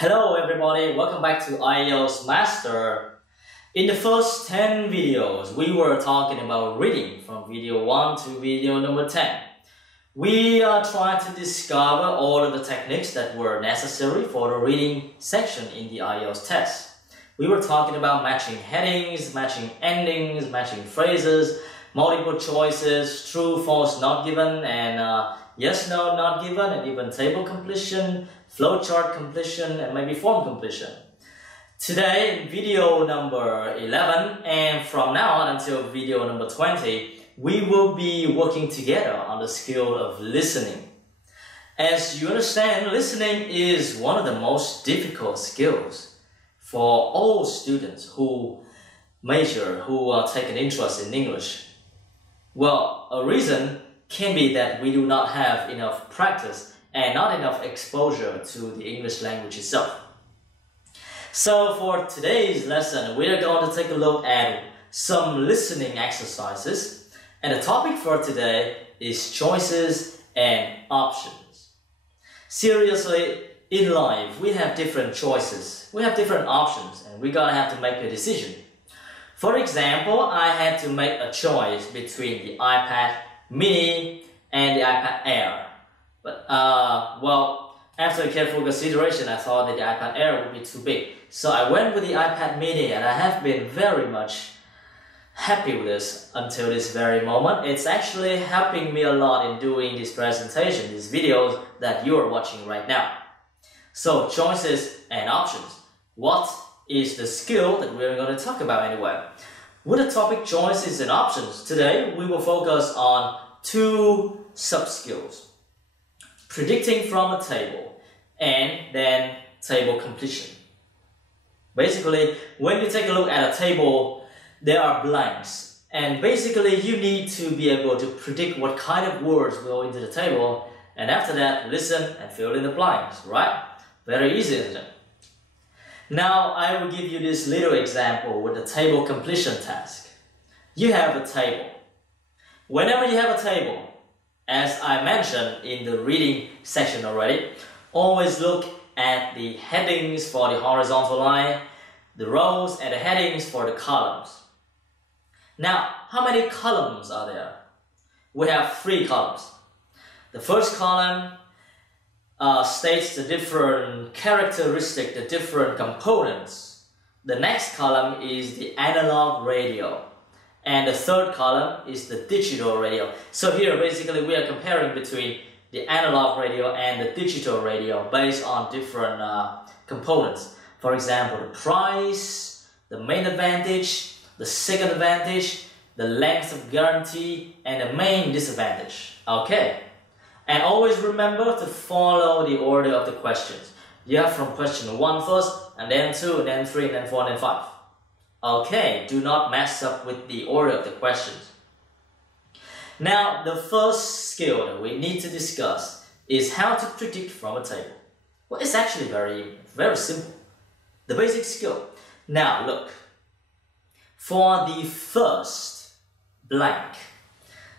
Hello everybody, welcome back to IELTS Master. In the first 10 videos, we were talking about reading from video 1 to video number 10. We are trying to discover all of the techniques that were necessary for the reading section in the IELTS test. We were talking about matching headings, matching endings, matching phrases, multiple choices, true, false, not given, and yes, no, not given, and even table completion, flowchart completion, and maybe form completion. Today, in video number 11, and from now on until video number 20, we will be working together on the skill of listening. As you understand, listening is one of the most difficult skills for all students who take an interest in English. Well, a reason can be that we do not have enough practice and not enough exposure to the English language itself. So for today's lesson, we are going to take a look at some listening exercises, and the topic for today is choices and options. Seriously, in life, we have different choices, we have different options, and we're gonna have to make a decision. For example, I had to make a choice between the iPad Mini and the iPad Air. But, after careful consideration, I thought that the iPad Air would be too big. So I went with the iPad Mini, and I have been very much happy with this until this very moment. It's actually helping me a lot in doing this presentation, these videos that you are watching right now. So, choices and options. What is the skill that we're going to talk about anyway? With the topic choices and options, today we will focus on two sub-skills. Predicting from a table and then table completion. Basically, when you take a look at a table, there are blanks. And basically, you need to be able to predict what kind of words go into the table. And after that, listen and fill in the blanks, right? Very easy, isn't it? Now, I will give you this little example with the table completion task. You have a table. Whenever you have a table, as I mentioned in the reading section already, always look at the headings for the horizontal line, the rows, and the headings for the columns. Now, how many columns are there? We have 3 columns. The first column states the different characteristics, the different components. The next column is the analog radio. And the third column is the digital radio. So here basically we are comparing between the analog radio and the digital radio based on different components. For example, the price, the main advantage, the second advantage, the length of guarantee, and the main disadvantage. Okay. And always remember to follow the order of the questions. You have from question 1 first, and then 2, and then 3, and then 4, and then 5. Okay, do not mess up with the order of the questions. Now, the first skill that we need to discuss is how to predict from a table. Well, it's actually very simple. The basic skill. Now, look. For the first blank,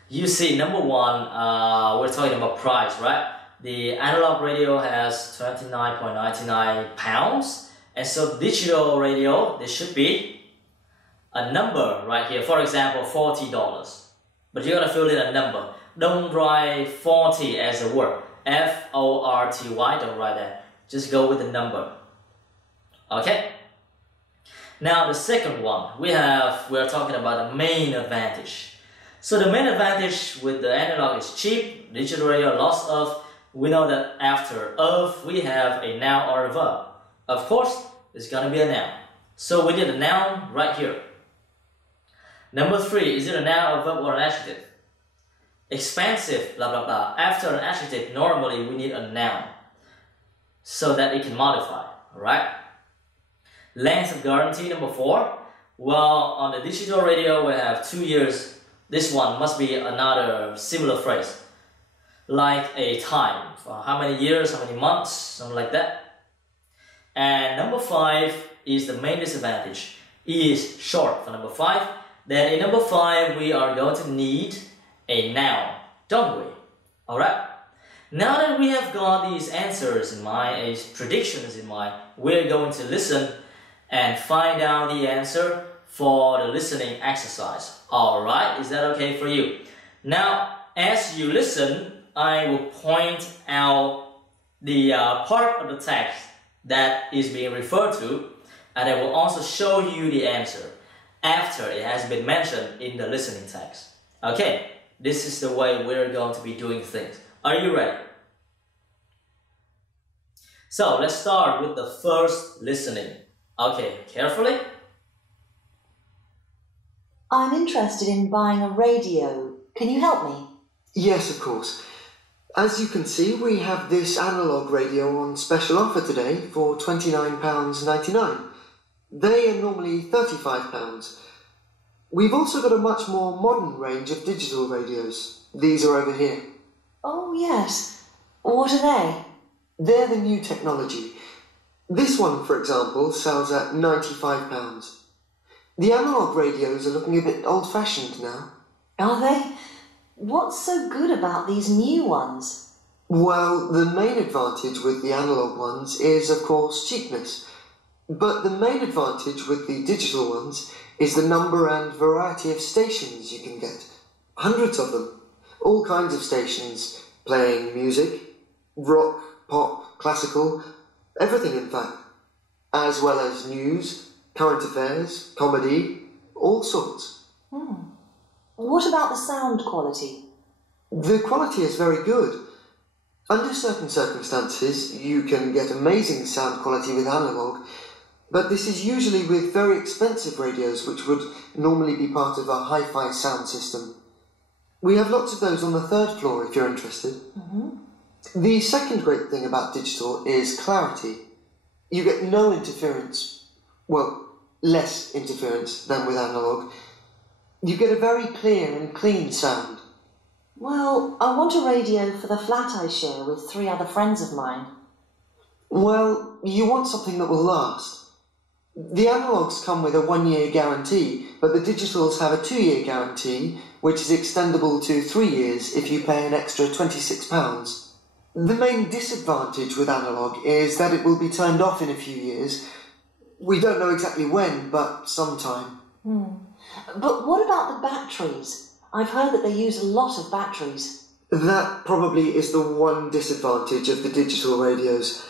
you see, number 1, we're talking about price, right? The analog radio has 29.99 pounds. And so digital radio, there should be a number right here. For example, $40. But you're going to fill in a number. Don't write 40 as a word. F-O-R-T-Y, don't write that. Just go with the number. Okay? Now the second one, we are talking about the main advantage. So the main advantage with the analog is cheap, digital radio, lots of. We know that after of, we have a noun or a verb. Of course, it's going to be a noun. So we need a noun right here. Number 3, is it a noun, a verb, or an adjective? Expensive, blah, blah, blah. After an adjective, normally we need a noun so that it can modify, alright? Length of guarantee, number 4. Well, on the digital radio, we have 2 years. This one must be another similar phrase, like a time, for how many years, how many months, something like that. And number 5 is the main disadvantage. E is short for number 5. Then in number 5, we are going to need a noun, don't we? Alright? Now that we have got these answers in mind, predictions in mind, we're going to listen and find out the answer for the listening exercise. Alright, is that okay for you? Now, as you listen, I will point out the part of the text that is being referred to, and I will also show you the answer after it has been mentioned in the listening text. Okay, this is the way we're going to be doing things. Are you ready? So let's start with the first listening. Okay, carefully. I'm interested in buying a radio. Can you help me? Yes, of course. As you can see, we have this analogue radio on special offer today for £29.99. They are normally £35. We've also got a much more modern range of digital radios. These are over here. Oh, yes. What are they? They're the new technology. This one, for example, sells at £95. The analogue radios are looking a bit old-fashioned now. Are they? What's so good about these new ones? Well, the main advantage with the analogue ones is, of course, cheapness. But the main advantage with the digital ones is the number and variety of stations you can get. Hundreds of them. All kinds of stations, playing music, rock, pop, classical, everything in fact. As well as news, current affairs, comedy, all sorts. What about the sound quality? The quality is very good. Under certain circumstances, you can get amazing sound quality with analogue, but this is usually with very expensive radios which would normally be part of a hi-fi sound system. We have lots of those on the 3rd floor if you're interested. The second great thing about digital is clarity. You get no interference, well, less interference than with analogue. You get a very clear and clean sound. Well, I want a radio for the flat I share with 3 other friends of mine. Well, you want something that will last. The analogues come with a 1-year guarantee, but the digitals have a 2-year guarantee, which is extendable to 3 years if you pay an extra £26. The main disadvantage with analogue is that it will be turned off in a few years. We don't know exactly when, but sometime. But what about the batteries? I've heard that they use a lot of batteries. That probably is the one disadvantage of the digital radios.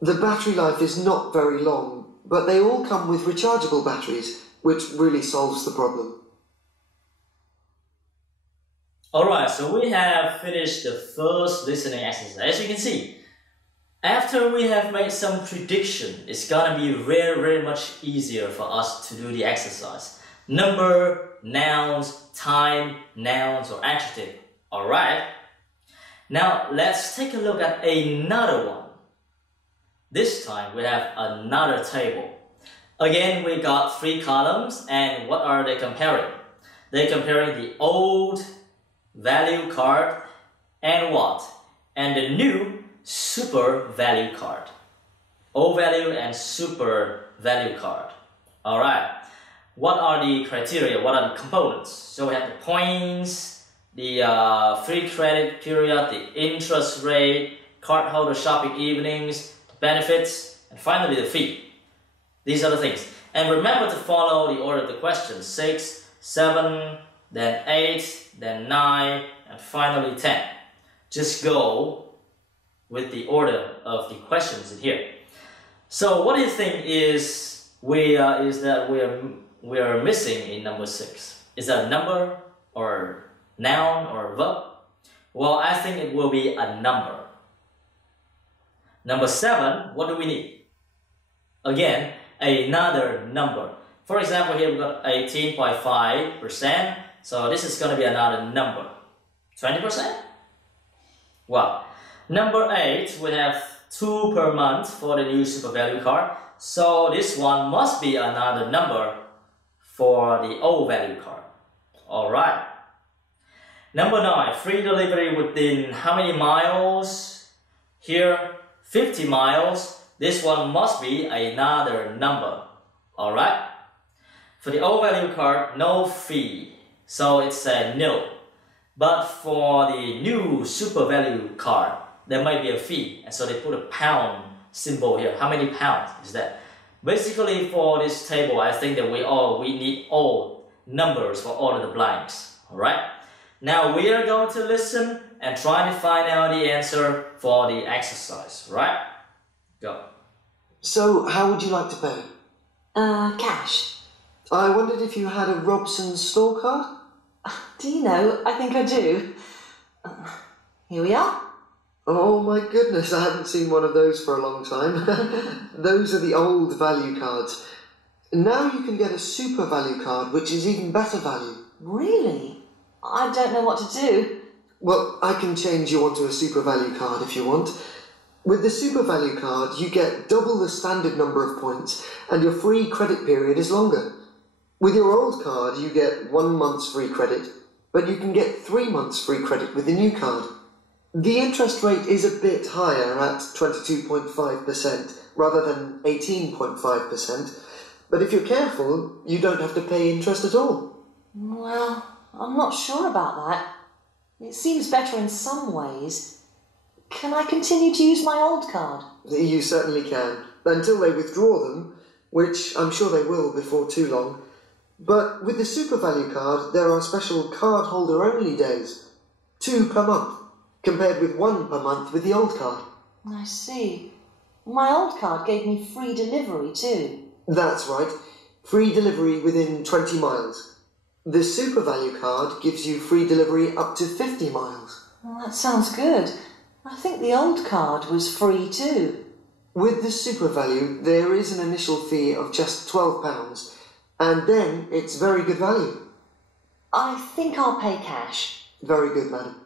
The battery life is not very long, but they all come with rechargeable batteries, which really solves the problem. Alright, so we have finished the first listening exercise. As you can see, after we have made some prediction, it's gonna be very, very much easier for us to do the exercise. Number, nouns, time, nouns, or adjective. Alright? Now, let's take a look at another one. This time, we have another table. Again, we got 3 columns, and what are they comparing? They're comparing the old value card and what? And the new super value card. Old value and super value card. Alright. What are the criteria? What are the components? So we have the points, the free credit period, the interest rate, cardholder shopping evenings, benefits, and finally the fee. These are the things. And remember to follow the order of the questions. 6, 7, then 8, then 9, and finally 10. Just go with the order of the questions in here. So what do you think is we are missing in number 6? Is that a number or noun or verb? Well, I think it will be a number. Number 7, what do we need? Again, another number. For example, here we've got 18.5%. So this is going to be another number. 20%? Well, number 8, we have 2 per month for the new super value card. So this one must be another number for the old value card. Alright. Number 9, free delivery within how many miles? Here, 50 miles. This one must be another number. Alright. For the old value card, no fee. So it's a nil. But for the new super value card, there might be a fee, and so they put a pound symbol here. How many pounds is that? Basically, for this table, I think that we need all numbers for all of the blanks. All right. Now we are going to listen and try to find out the answer for the exercise. Right? Go. So, how would you like to pay? Cash. I wondered if you had a Robson's store card? Do you know, I think I do. Here we are. Oh my goodness, I haven't seen one of those for a long time. Those are the old value cards. Now you can get a super value card, which is even better value. Really? I don't know what to do. Well, I can change you onto a super value card if you want. With the super value card, you get double the standard number of points, and your free credit period is longer. With your old card, you get 1 month's free credit, but you can get 3 months free credit with the new card. The interest rate is a bit higher at 22.5% rather than 18.5%, but if you're careful, you don't have to pay interest at all. Well, I'm not sure about that. It seems better in some ways. Can I continue to use my old card? You certainly can, until they withdraw them, which I'm sure they will before too long. But with the super value card, there are special cardholder-only days, 2 per month, compared with 1 per month with the old card. I see. My old card gave me free delivery too. That's right, free delivery within 20 miles. The super value card gives you free delivery up to 50 miles. Well, that sounds good. I think the old card was free too. With the super value, there is an initial fee of just £12, and then it's very good value. I think I'll pay cash. Very good, madam.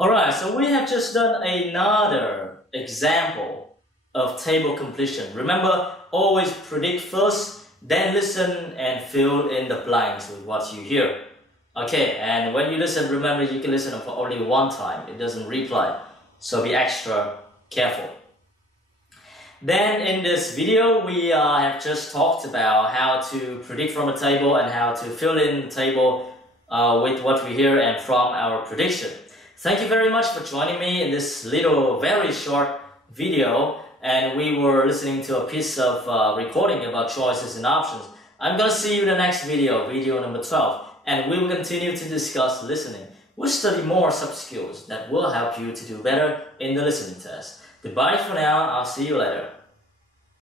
Alright, so we have just done another example of table completion. Remember, always predict first, then listen and fill in the blanks with what you hear. Okay, and when you listen, remember you can listen for only one time. It doesn't replay, so be extra careful. Then in this video, we have just talked about how to predict from a table and how to fill in the table with what we hear and from our prediction. Thank you very much for joining me in this little, very short video. And we were listening to a piece of recording about choices and options. I'm going to see you in the next video, video number 12. And we will continue to discuss listening. We'll study more soft skills that will help you to do better in the listening test. Goodbye for now. I'll see you later.